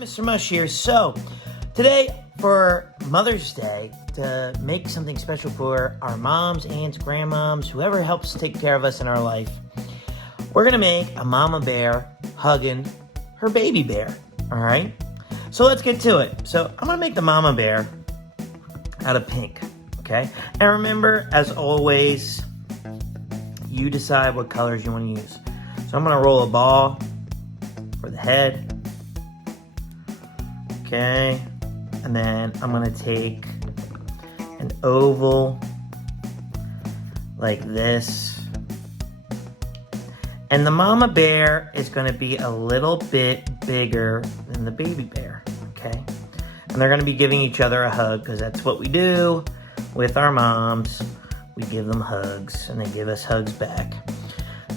Mr. Mush here. So, today for Mother's Day, to make something special for our moms, aunts, grandmoms, whoever helps take care of us in our life, we're going to make a mama bear hugging her baby bear, all right? So let's get to it. So I'm going to make the mama bear out of pink, okay? And remember, as always, you decide what colors you want to use. So I'm going to roll a ball for the head. Okay, and then I'm gonna take an oval like this. And the mama bear is gonna be a little bit bigger than the baby bear, okay? And they're gonna be giving each other a hug because that's what we do with our moms. We give them hugs and they give us hugs back.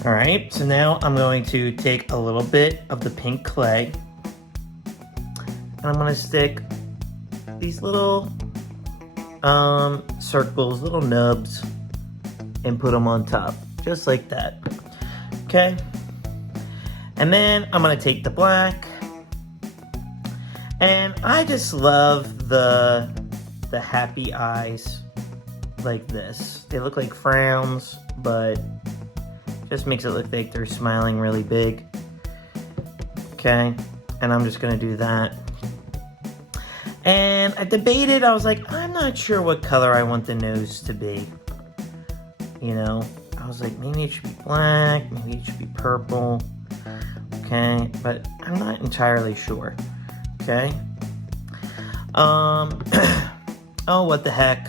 All right, so now I'm going to take a little bit of the pink clay and I'm gonna stick these little circles, little nubs, and put them on top, just like that, okay? And then I'm gonna take the black, and I just love the happy eyes like this. They look like frowns, but just makes it look like they're smiling really big, okay? And I'm just gonna do that. And I debated, I was like, I'm not sure what color I want the nose to be. You know, I was like, maybe it should be black, maybe it should be purple. Okay, but I'm not entirely sure. Okay. Oh, what the heck?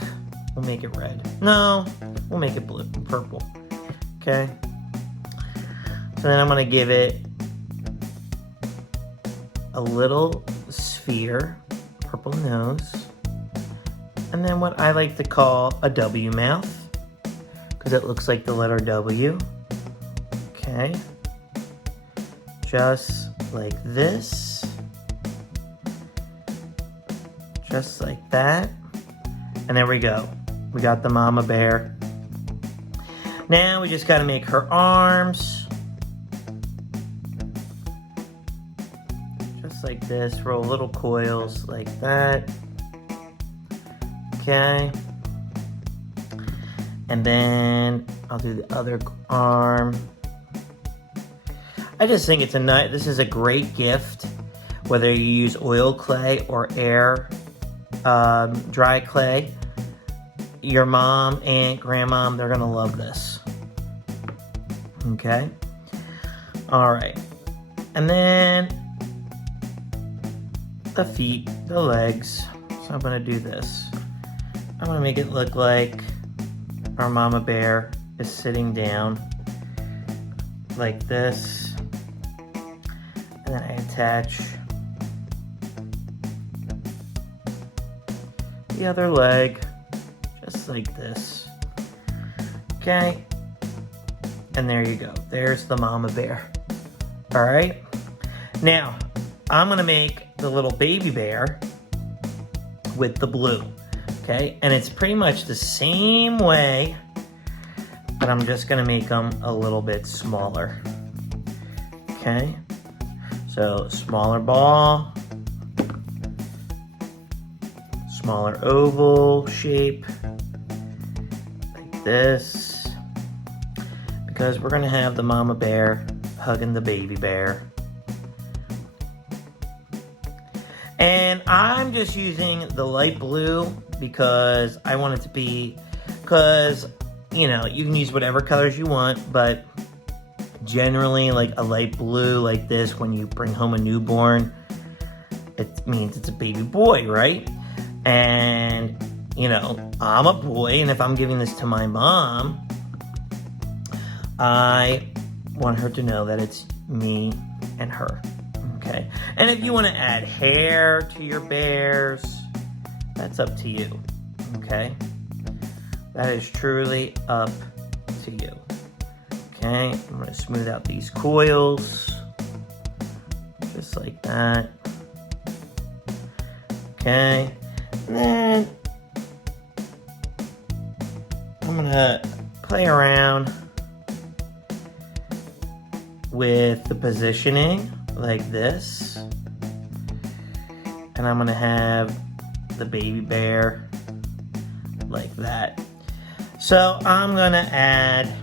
We'll make it red. No, we'll make it blue, purple. Okay. So then I'm gonna give it a little sphere. Purple nose, and then what I like to call a W mouth because it looks like the letter W. Okay, just like this, just like that, and there we go. We got the mama bear. Now we just got to make her arms. Like this, roll little coils like that. Okay, and then I'll do the other arm. I just think it's this is a great gift, whether you use oil clay or air dry clay. Your mom, aunt, grandmom, they're gonna love this. Okay, all right, and then the feet, the legs. So I'm gonna do this. I'm gonna make it look like our mama bear is sitting down like this. And then I attach the other leg just like this. Okay. And there you go. There's the mama bear. All right. Now, I'm gonna make the little baby bear with the blue, okay? And it's pretty much the same way, but I'm just gonna make them a little bit smaller, okay? So smaller ball, smaller oval shape, like this, because we're gonna have the mama bear hugging the baby bear. And I'm just using the light blue because I want it to be, because, you know, you can use whatever colors you want, but generally like a light blue like this, when you bring home a newborn, it means it's a baby boy, right? And, you know, I'm a boy, and if I'm giving this to my mom, I want her to know that it's me and her. Okay, and if you want to add hair to your bears, that's up to you, okay? That is truly up to you, okay? I'm going to smooth out these coils, just like that, okay? And then I'm going to play around with the positioning like this. And I'm gonna have the baby bear like that. So I'm gonna add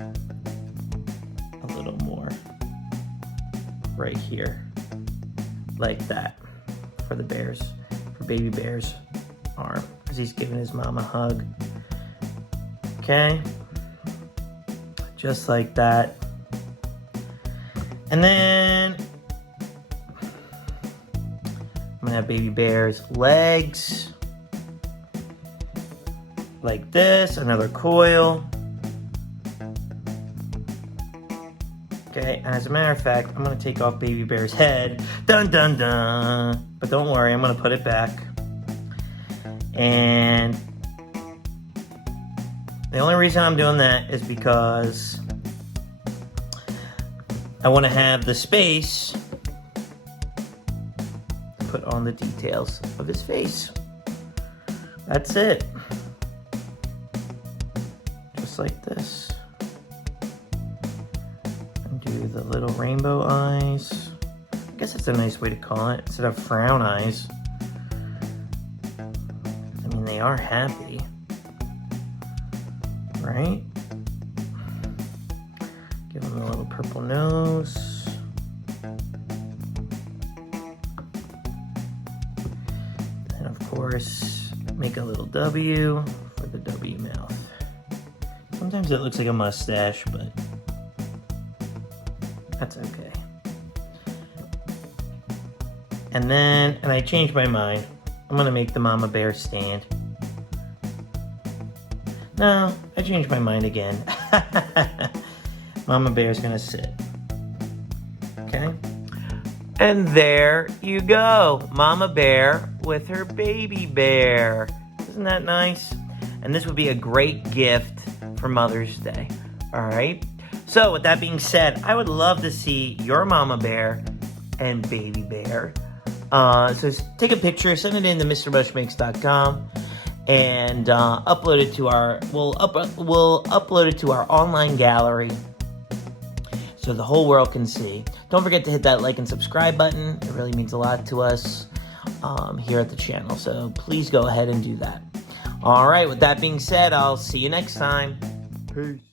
a little more right here, like that, for the bears, for baby bear's arm, because he's giving his mom a hug. Okay, just like that. And then I'm gonna have baby bear's legs like this, another coil. Okay, and as a matter of fact, I'm gonna take off baby bear's head. Dun dun dun. But don't worry, I'm gonna put it back. And the only reason I'm doing that is because I want to have the space to put on the details of his face. That's it. Just like this. And do the little rainbow eyes. I guess that's a nice way to call it, instead of frown eyes. I mean, they are happy, right? Give him a little purple nose. And of course, make a little W for the W mouth. Sometimes it looks like a mustache, but that's okay. And then, I changed my mind. I'm gonna make the mama bear stand. No, I changed my mind again. Mama bear's gonna sit. Okay? And there you go. Mama bear with her baby bear. Isn't that nice? And this would be a great gift for Mother's Day. Alright? So, with that being said, I would love to see your mama bear and baby bear. So take a picture, send it in to MrMushMakes.com, and upload it to our. We'll upload it to our online gallery, so the whole world can see. Don't forget to hit that like and subscribe button. It really means a lot to us here at the channel. So please go ahead and do that. All right. With that being said, I'll see you next time. Peace.